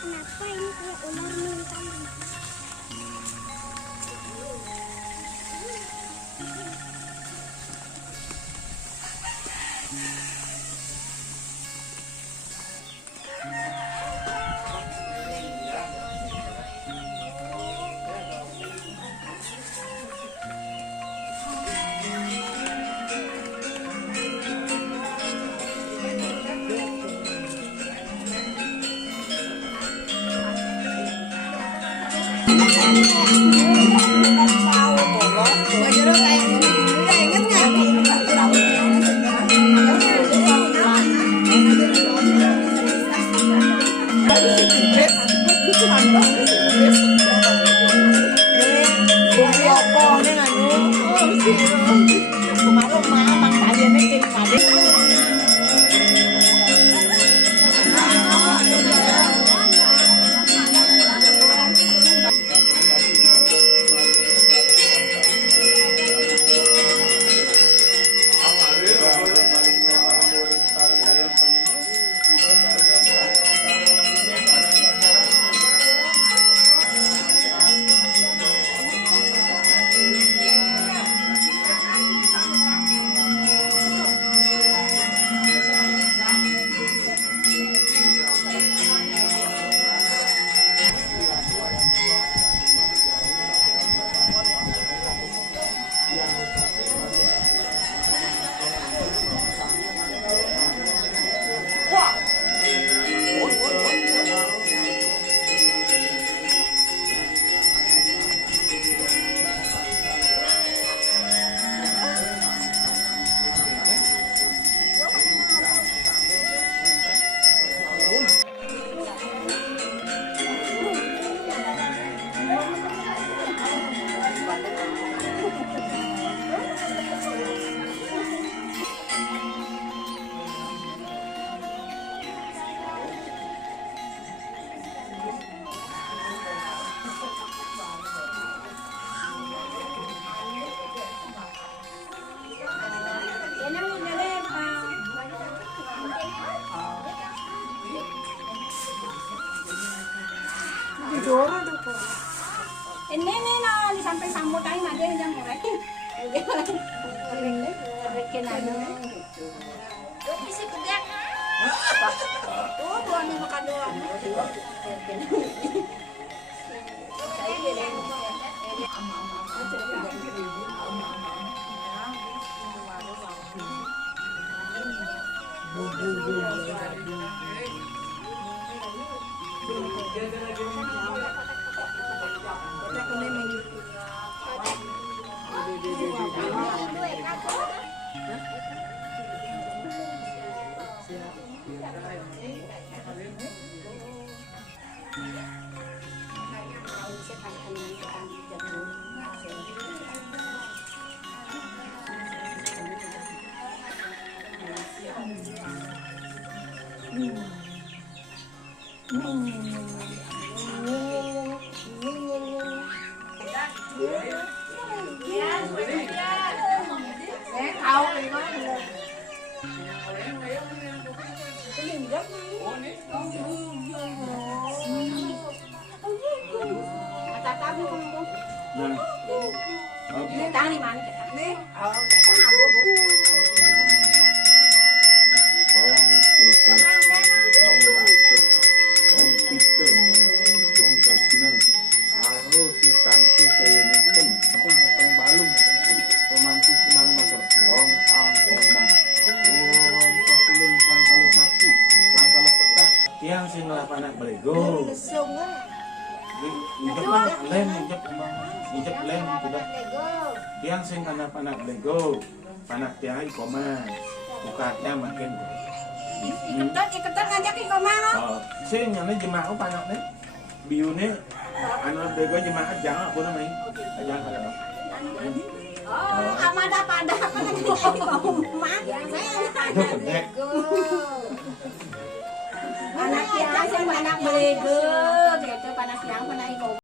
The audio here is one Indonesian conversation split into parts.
Kenapa ini kayak ular minta? Ini nih no, sampai sambut aja ada yang korek. Korekin aja. Tuh isi kebiak. Tuh tuan yang makan doang. Saya jadi Tangan di mana kita? Nih, oh kita abu bu. Om Suka, Om Ratu, Om Pitu, Om Kasna, Saru Titanti Toyonikem, Om Balung, Romantu Kuman Masuk, Om Ang Komang, Om Pakulun Sangkala Satu, Sangkala Peta, Tiang Sinlah Panak Berego. Injek lem, injek lem tidak. Tiang sing kana panak lego, panak tiang I Komang, bukatnya makin. Iketan ngajak I Komang. Sing nyane jemaah panak nih, biune, anu lego jemaah jangan apa namanya, jangan kada. Oh, amada pada apa lagi I Komang? Itu pendek. Anak tiang sing panak lego, gitu panak tiang panak I Komang.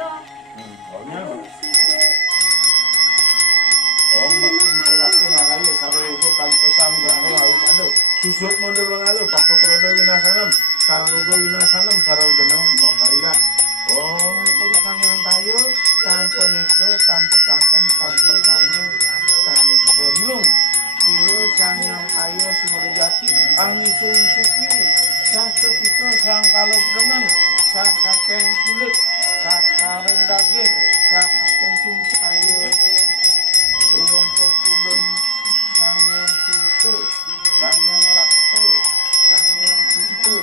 Ohnya oh makin terlaku rahayu sarugo kali pesam rahayu aduh susuk mundur mengalu paku prodo winasanam sarugo winasanam sarudana mokaila oh kulit kangen tayo tanpa neko tanpa kangkong tanpa kamu tanpa nung Silo sang yang kayo simulajati ang isu-isuki satu itu sang kalog dengan sa sakeng kulit sa sareng daging sa sakeng sumpi kayo ulung kepulun sang yang situ sang yang raktu sang yang situ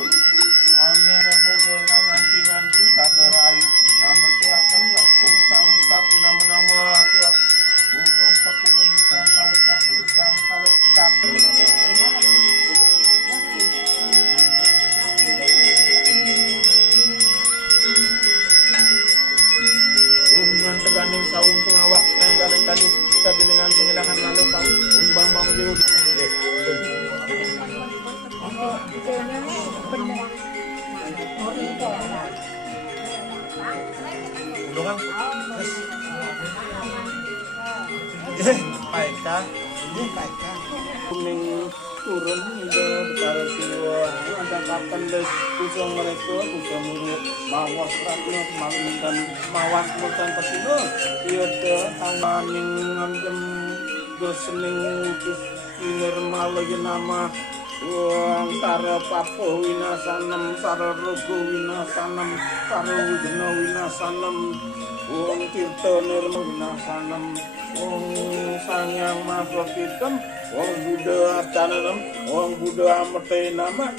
sang yang rebogel sang anti-anti tada rayu nama tuakan lapung sang tak nama-nama tuak burung kepulun sang kalog tapi sang kalog tapi Ungan teganing saung pengawak yang galing-galing kita dengan pengilangan lalu tahu umbang bang di Udah Paika kuning turun udah betara siwa ada kapan des kusang mereka kusang muruk mawas ratnya makan mawas makan pasino iya teh tawaning ngamjem bersening utus normal lagi nama antara papo winasanam sara rogo winasanam sara wujana winasanam wong tirta nirma winasanam wong sangyang masuk hitam wong Buddha acanam wong Buddha amete nama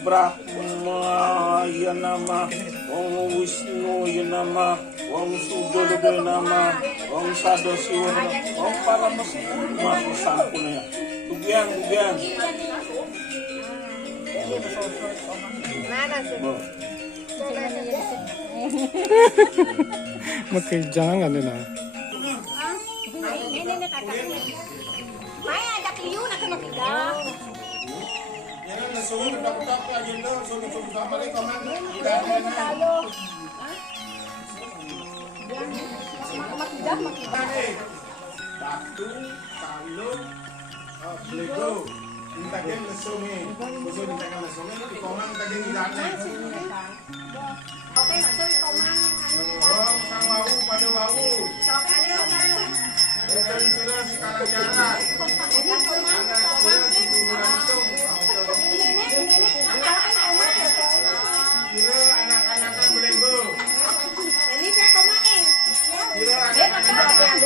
Brahma ya nama wong Wisnu ya nama wong Sudodaya nama wong Sadasiwa wong Paramasuma sampun ya tugian Makai jangan na. Ini kakaknya. Maya ada kliu nak kena tiga. Yan nasunod dapat aja lo sunod sama le kaman Tayo. Batu, taluk, lego. Intakin nasungi, busuk intakin nasungi. Di komang tadi ngidane. Oke, macam komang. Wong sang wau pada wau. Sok ada komang. Bukan sudah sekarang jalan. Anak sudah sebulan itu. Kira anak-anakan belenggu. Ini saya komang. Kira anak-anakan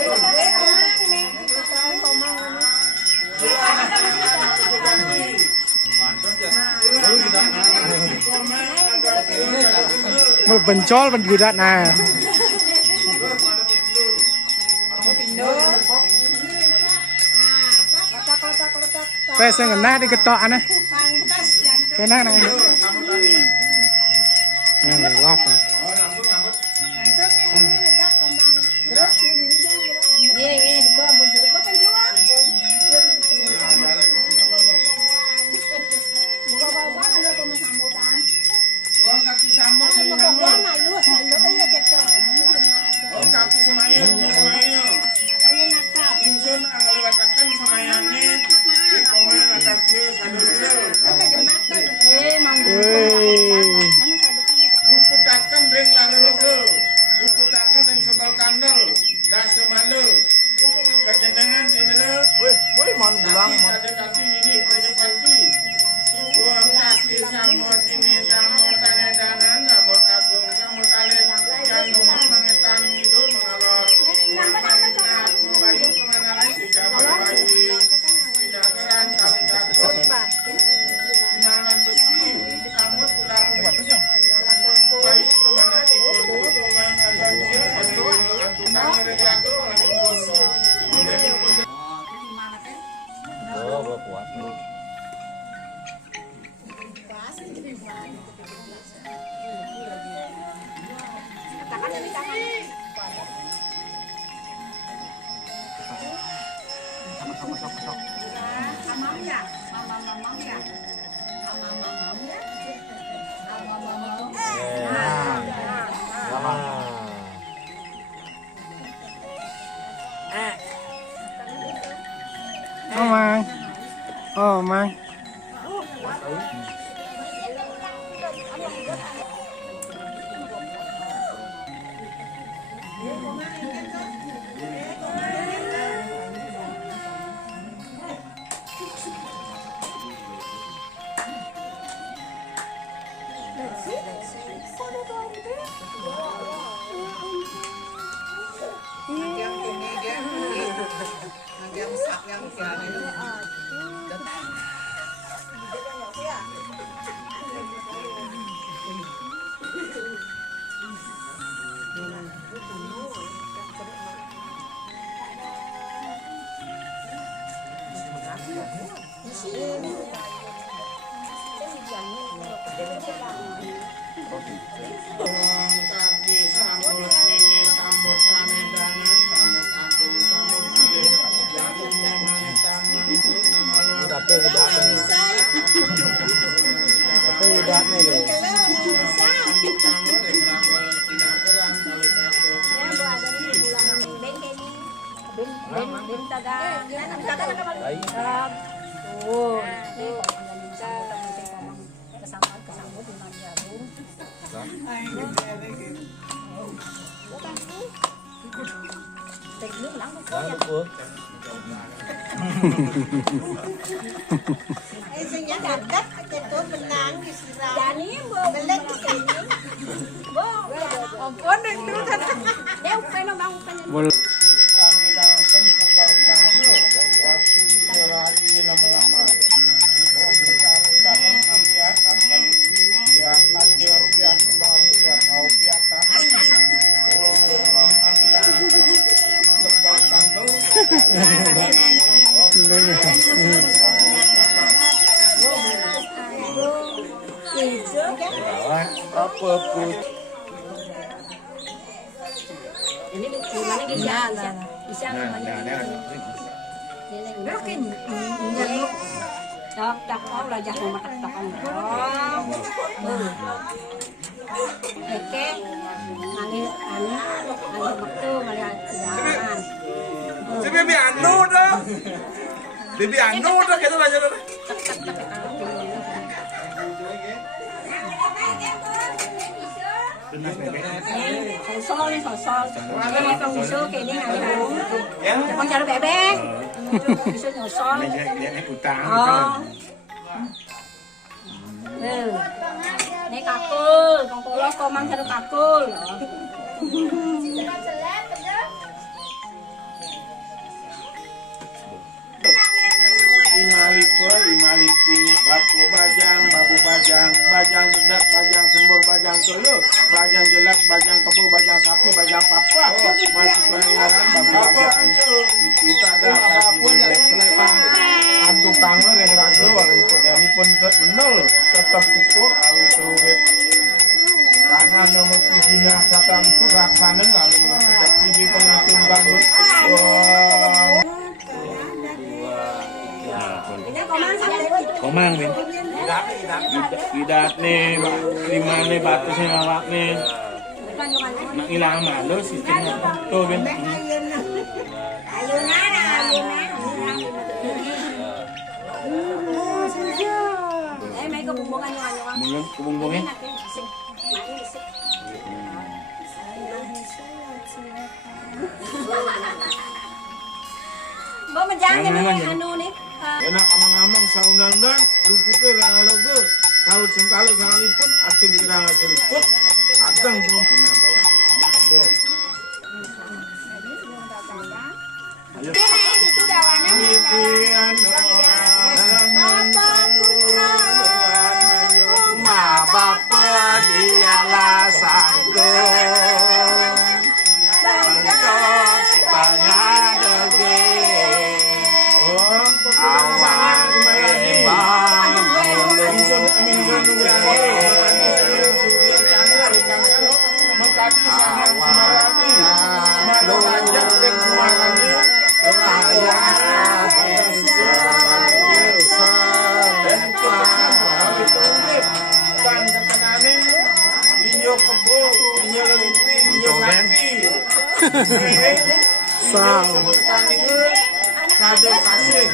Bencol pengirat nah. Pes yang kena di ketok aneh. Kena nah. Lewat. Terus ini juga muncul kok keluar. Buka bawa kan lo kau sambutan. Orang kaki sambut Buka dengan bawa malu iya gitu. orang kaki semayang. Ada nakap. Insun lewatakan semayangnya di Komang Agasthya Sadawira. Manggung. Luputakan ring lari rogo. Luputakan ring sebal kandel. Dah semala. Kejenengan ini dah. Woi, man Kaki ada kaki ini percepati. Buang kaki samut ini samut tane danan samut agung samut tali jantung mengetan hidup mengalor mengamat membayu kemana lain tidak berbayi tidak keran kali jatuh finalan besi samut ulang bayu kemana ikut Komang Agasthya Sadawira antukan regulator lagi bos kuat. Katakan dari tangan. Mamam ya, mamam ya, mamam ya, mamam ya. Kaki sambut ini sambut kanedanan sambut agung sambut alih jagungnya mangetan mantu mengalur Tapi udah nih. sambut rengrangel tidak kerang kali takut Bim taga. Kesambut dengan jagung. Teglung lang ko ya. Ay, sanya dapat ito benang disirap. Jani mo. Galit ka. Bo. Ampun, itu kan. Deu peno bang peno. Wal kanidang sembal kamu waktu serali lama-lama oh mencari sana ambiak akan ya hadir pihak selalu ya kau pihak kami oh kanidang sembal kamu apa pun. Ini di mana bisa bisa Pero kin njaluk tak tak au la jah matak takan. Eke ngali waktu ngali jalan. Si Bibi Anu dah. Bibi Anu dah kita nanya dah. Sosol ni sosol. Ini pengusul kini ngali aku. Jangan cari bebek. Bisa nyosol. Ini utang. Oh. Ini kakul, kong pulau komang cari kakul. Imalipi, baku bajang, babu bajang, bajang bedak, bajang sembur, bajang tolo, bajang jelak, bajang kebu, bajang sapi, bajang papa, masuk pendengaran, babu bajang. Kita ada selepan, antu kangen yang ragu, dan ini pun menol, tetap pukul, awet ruget. Karena nomor tinggi satan itu raksana lalu tetap tinggi pengacung bangun. Komang Win. Tidak nih, lima nih batasnya awak nih. Nak hilang malu sistemnya tuh Win. May kebumbungan yung Kubumbungin. Ba majangan na yung ano ni. Enak amang-amang sa undang-undang, luputnya lang logo. Kalau sengkalo sekalipun asing kira aja luput, adang belum punya bawa. Itu dawana Bapa dialah sanggung. Bangkot pangadege. Awan Inyo kebo, inyo lelipi, inyo sapi. Sang. Kado kasih.